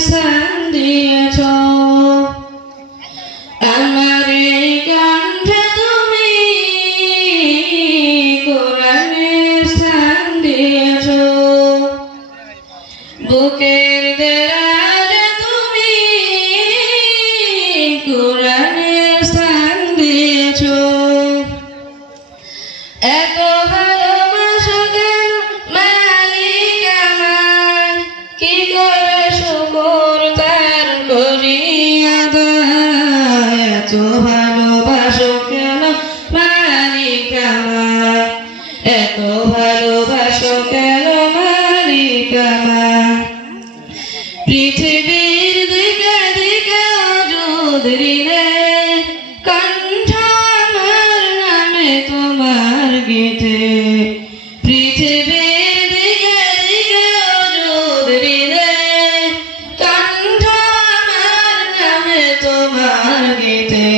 স্থান দিয়েছ আমার এই কণ্ঠে তুমি কোরআনের স্থান দিয়েছ বুকের দেয়ালে তুমি কোরআনের স্থান দিয়েছ এত ভালোবাসা কেন মালিক আমার কি করে শুকর তার করি আদায় এত ভালোবাসো কেন মালিক আমার এত ভালোবাসো কেন মালিক আমার পৃথিবীর দিকে দিকে অযুদ ঋণে কণ্ঠ আমার নামে তোমার গীতে পৃথিবীর দিকে দিকে অযুদ ঋণে কণ্ঠ আমার নামে তোমার গীতে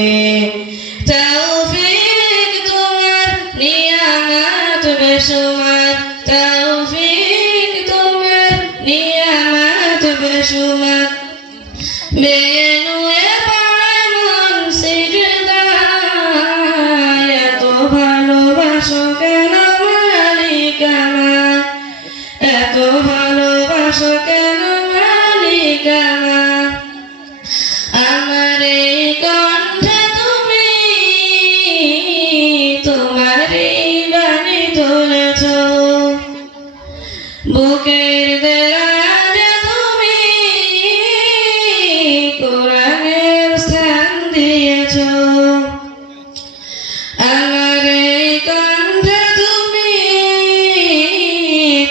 তৌফিক তোমার নিয়ামত বেশুমার তৌফিক তোমার নিয়ামত বেশুমার বেনুয়ে পড়ে মন সিজদায় এত ভালোবাসো কেন মালিক আমার এত ভালোবাসো কেন মালিক আমার আমার এই কণ্ঠে তুমি তোমারই বাণী তুলেছ বুকের দেয়ালে তুমি কোরআনের স্থান দিয়েছ আমার এই কণ্ঠে তুমি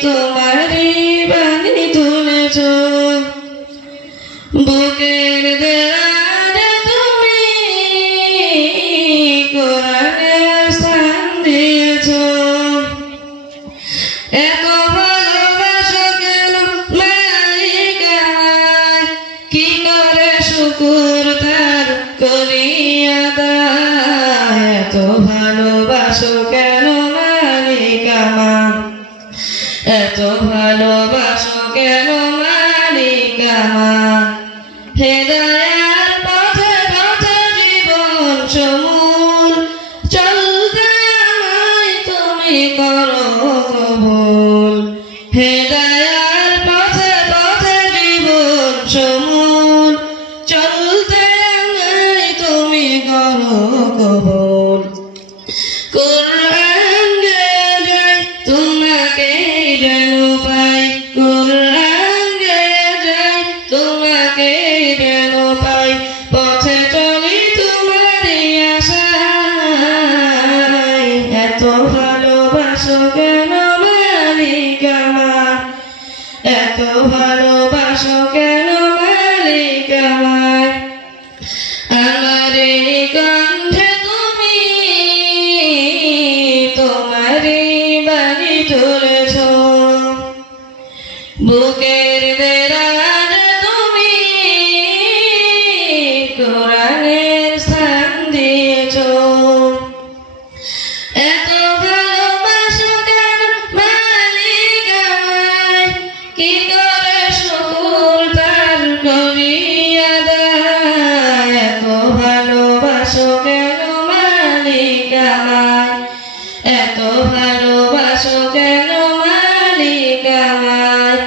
তোমারই বাণী তুলেছ বুকের দেয়ালে তুমি কোরআনের স্থান দিয়েছ এত ভালোবাসো কেন মালিক আমার কি করে শুকর তার করি আদায় এত ভালোবাসো কেন মালিক আমার এত ভালোবাসো কেন মালিক আমার হেদায়ার পথে পথে জীবন সমূল চলতে আমায় তুমি করো কবুল হেদায়ার পথে পথে জীবন সমূল চলতে আমায় তুমি করো কবুল কোরআন গে যাই তোমাকে যেন পাই কোরআন গে যাই তোমাকে যেন পাই পথে চলি তোমারই আশায় এত ভালোবাসো কেন মালিক আমার এত ভালোবাসো কেন মালিক আমার আমার এই কণ্ঠে তুমি তোমারই বাণী তুলেছ বুকের দেয়ালে তুমি কোরআনের স্থান দিয়েছ এত ভালোবাসো কেন মালিক আমায় কি করে শুকর তার করি আদায় এত ভালোবাসো কেন মালিক আমায় এত ভালোবাসো কেন মালিক আমায়